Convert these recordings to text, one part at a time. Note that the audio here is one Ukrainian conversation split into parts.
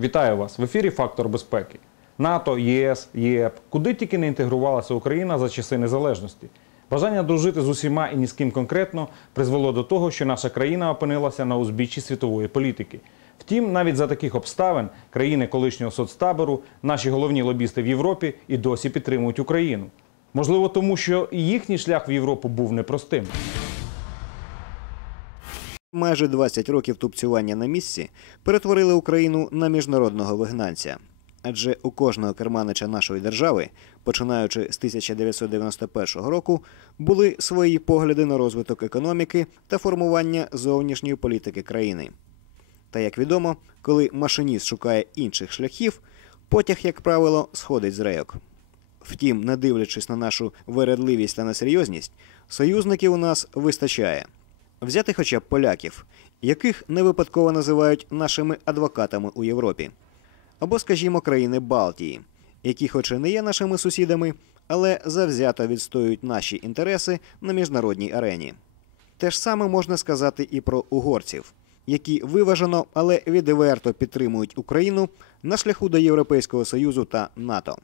Вітаю вас в ефірі Фактор безпеки. НАТО, ЄС, ЄП. Куди тільки не інтегрувалася Україна за часи незалежності. Бажання дружити з усіма і ні з ким конкретно призвело до того, що наша країна опинилася на узбіччі світової політики. Втім, навіть за таких обставин країни колишнього соцтабору, наші головні лобісти в Європі і досі підтримують Україну. Можливо, тому що і їхній шлях в Європу був непростим. Майже 20 років тупцювання на місці перетворили Україну на міжнародного вигнанця. Адже у кожного керманича нашої держави, починаючи з 1991 року, були свої погляди на розвиток економіки та формування зовнішньої політики країни. Та як відомо, коли машиніст шукає інших шляхів, потяг, як правило, сходить з рейок. Втім, не дивлячись на нашу вередливість та несерйозність, союзників у нас вистачає. Взяти хоча б поляків, яких не випадково називають нашими адвокатами у Європі, або, скажімо, країни Балтії, які, хоч і не є нашими сусідами, але завзято відстоюють наші інтереси на міжнародній арені. Те ж саме можна сказати і про угорців, які виважено, але відверто підтримують Україну на шляху до Європейського Союзу та НАТО.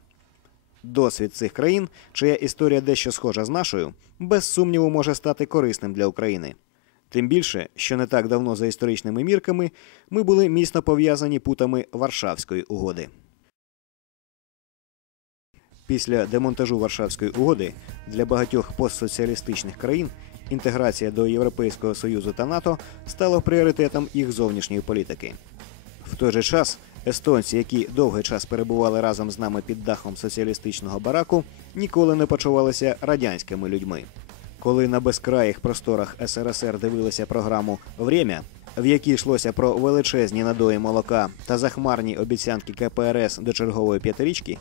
Досвід цих країн, чия історія дещо схожа з нашою, без сумніву може стати корисним для України. Тим більше, що не так давно за історичними мірками ми були міцно пов'язані путами Варшавської угоди. Після демонтажу Варшавської угоди для багатьох постсоціалістичних країн інтеграція до Європейського Союзу та НАТО стала пріоритетом їх зовнішньої політики. В той же час естонці, які довгий час перебували разом з нами під дахом соціалістичного бараку, ніколи не почувалися радянськими людьми. Коли на безкраїх просторах СРСР дивилися програму Время, в якій йшлося про величезні надої молока та захмарні обіцянки КПРС до чергової п'ятирічки,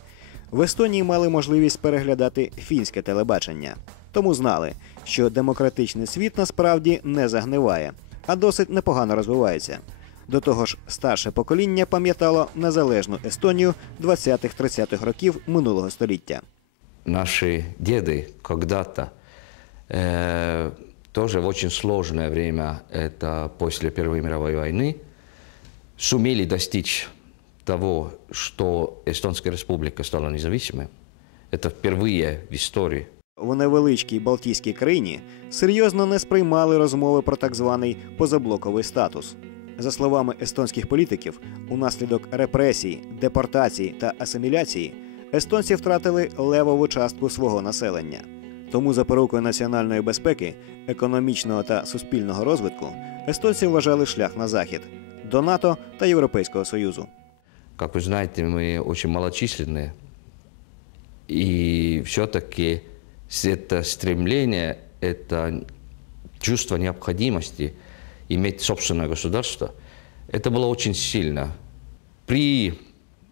в Естонії мали можливість переглядати фінське телебачення. Тому знали, що демократичний світ насправді не загниває, а досить непогано розвивається. До того ж, старше покоління пам'ятало незалежну Естонію 20-30-х років минулого століття. Наши деды когда-то э, тоже в очень сложное время, это после Первой мировой войны, сумели достичь того, что Эстонская республика стала независимой. Это впервые в истории. В невеличкій Балтійській країні серйозно не сприймали розмови про так званий позаблоковий статус. За словами естонських політиків, унаслідок репресій, депортацій та асиміляції естонці втратили левову частку свого населення. Тому за порукою національної безпеки, економічного та суспільного розвитку естонці вважали шлях на захід до НАТО та Європейського Союзу. Как вы знаете, мы очень малочисленные. И все-таки это стремление, это чувство необходимости иметь собственное государство, это было очень сильно. При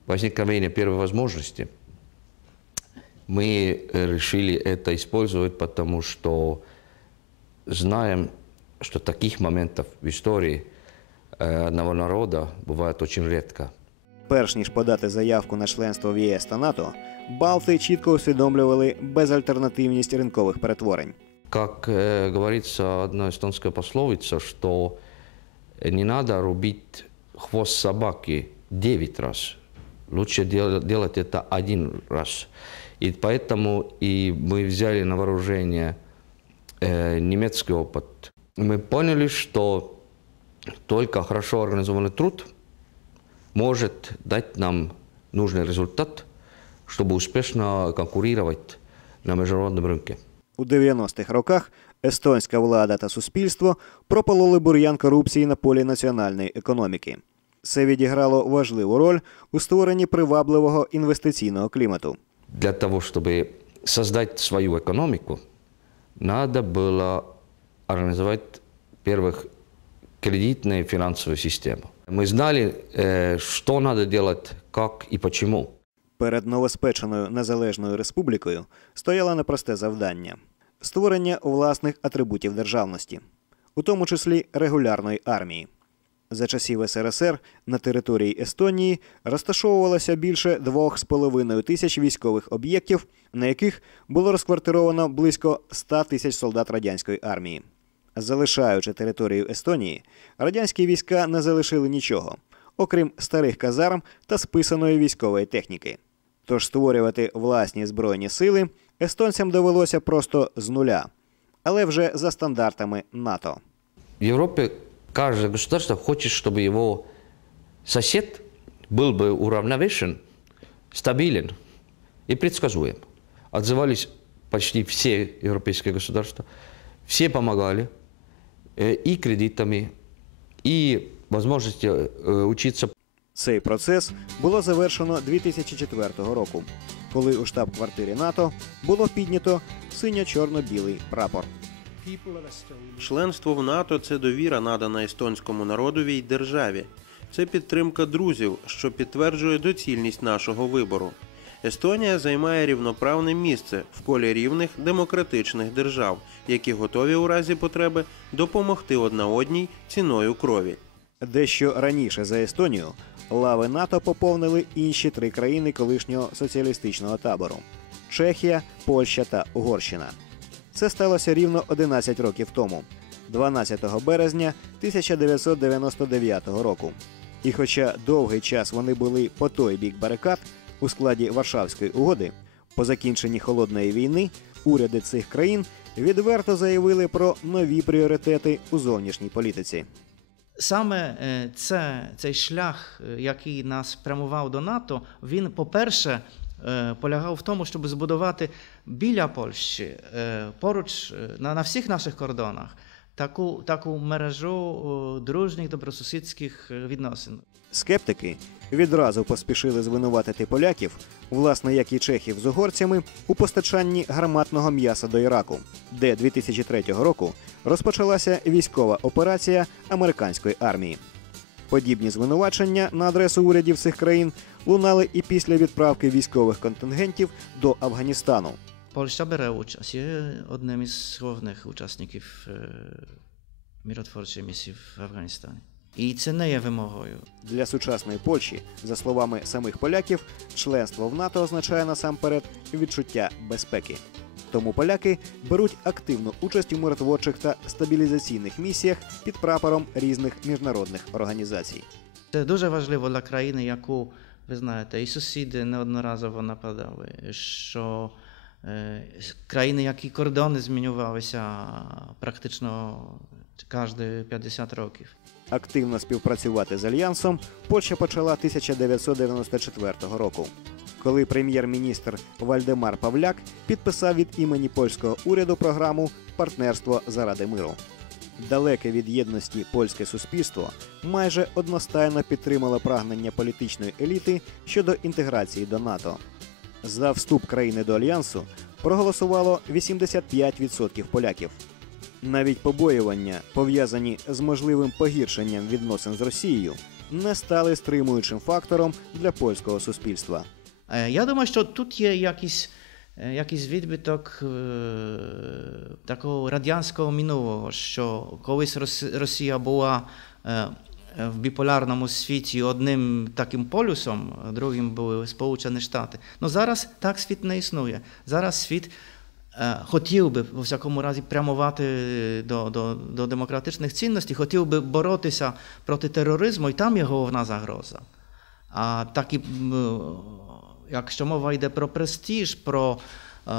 возникновении первой возможности мы решили это использовать, потому что знаем, что таких моментов в истории э, одного народа бывает очень редко. Перш ніж подати заявку на членство в ЄС та НАТО, Балти чітко усвідомлювали безальтернативність ринкових перетворень. Как э, говорится одна эстонская пословица, что не надо рубить хвост собаки 9 раз. Лучше дел- делать это один раз. И поэтому и мы взяли на вооружение э, немецкий опыт. Мы поняли, что только хорошо организованный труд может дать нам нужный результат, чтобы успешно конкурировать на международном рынке. У 90-х роках естонська влада та суспільство пропололи бур'ян корупції на полі національної економіки. Це відіграло важливу роль у створенні привабливого інвестиційного клімату. Для того, чтобы создать свою экономику, надо было организовать, во-первых, кредитную и финансовую систему. Мы знали, э, что надо делать, как и почему. Перед новоспеченою незалежною республікою стояло непросте завдання створення власних атрибутів державності, у тому числі регулярної армії. За часів СРСР на території Естонії розташовувалося більше 2,5 тисяч військових об'єктів, на яких було розквартировано близько 100 тисяч солдат радянської армії. Залишаючи територію Естонії, радянські війська не залишили нічого, окрім старих казарм та списаної військової техніки. Тож створювати власні збройні сили естонцям довелося просто з нуля, але вже за стандартами НАТО. В Европе каждое государство хочет, чтобы его сосед был бы уравновешен, стабилен и предсказуем. Отзывались почти все европейские государства. Все помогали э, и кредитами, и возможностью э, учиться Цей процес було завершено 2004 року, коли у штаб-квартирі НАТО було піднято синьо-чорно-білий прапор. Членство в НАТО це довіра, надана естонському народові й державі. Це підтримка друзів, що підтверджує доцільність нашого вибору. Естонія займає рівноправне місце в колі рівних демократичних держав, які готові у разі потреби допомогти одна одній ціною крові. Дещо раніше за Естонію лави НАТО поповнили інші три країни колишнього соціалістичного табору: Чехія, Польща та Угорщина. Це сталося рівно 11 років тому, 12 березня 1999 року. І хоча довгий час вони були по той бік барикад у складі Варшавської угоди, по закінченні холодної війни уряди цих країн відверто заявили про нові пріоритети у зовнішній політиці. Саме е, це, цей шлях, е, який нас прямував до НАТО, він, по-перше, полягав в тому, щоб збудувати біля Польщі, е, поруч е, на, на всіх наших кордонах, таку, таку мережу е, дружніх добросусідських е, відносин. Скептики відразу поспішили звинуватити поляків, власне, як і чехів з угорцями, у постачанні гарматного м'яса до Іраку, де 2003 року розпочалася військова операція американської армії. Подібні звинувачення на адресу урядів цих країн лунали і після відправки військових контингентів до Афганістану. Польща бере участь, є одним із головних учасників е, миротворчої місії в Афганістані. І це не є вимогою. Для сучасної Польщі, за словами самих поляків, членство в НАТО означає насамперед відчуття безпеки. Тому поляки беруть активну участь у миротворчих та стабілізаційних місіях під прапором різних міжнародних організацій. Це дуже важливо для країни, яку ви знаєте, і сусіди неодноразово нападали, що е, країни, які кордони змінювалися практично кожні 50 років. Активно співпрацювати з альянсом Польща почала 1994 року, коли прем'єр-міністр Вальдемар Павляк підписав від імені польського уряду програму Партнерство заради миру. Далеке від єдності польське суспільство майже одностайно підтримало прагнення політичної еліти щодо інтеграції до НАТО. За вступ країни до альянсу проголосувало 85% поляків. Навіть побоювання, пов'язані з можливим погіршенням відносин з Росією, не стали стримуючим фактором для польського суспільства. Е, Я думаю, що тут є якийсь, е, якийсь відбиток е, такого радянського минулого, що колись Росія була в біполярному світі одним таким полюсом, а другим були Сполучені Штати. Ну зараз так світ не існує. Зараз світ хотів би, у всякому разі, прямувати до, до, до демократичних цінностей, хотів би боротися проти тероризму, і там є головна загроза. А так і м, якщо мова йде про престиж, про е,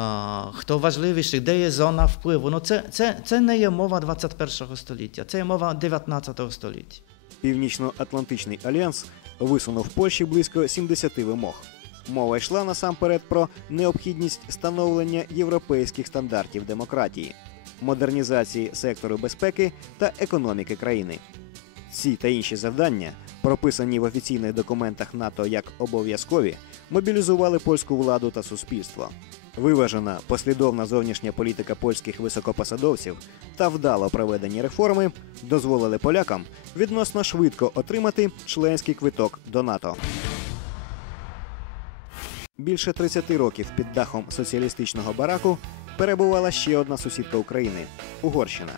хто важливіший, де є зона впливу, ну це, це, це не є мова 21 століття, це є мова 19 століття. Північно-Атлантичний альянс висунув Польщі близько 70 вимог. Мова йшла насамперед про необхідність становлення європейських стандартів демократії, модернізації сектору безпеки та економіки країни. Ці та інші завдання, прописані в офіційних документах НАТО як обов'язкові, мобілізували польську владу та суспільство. Виважена послідовна зовнішня політика польських високопосадовців та вдало проведені реформи дозволили полякам відносно швидко отримати членський квиток до НАТО. Більше 30 років під дахом соціалістичного бараку перебувала ще одна сусідка України Угорщина.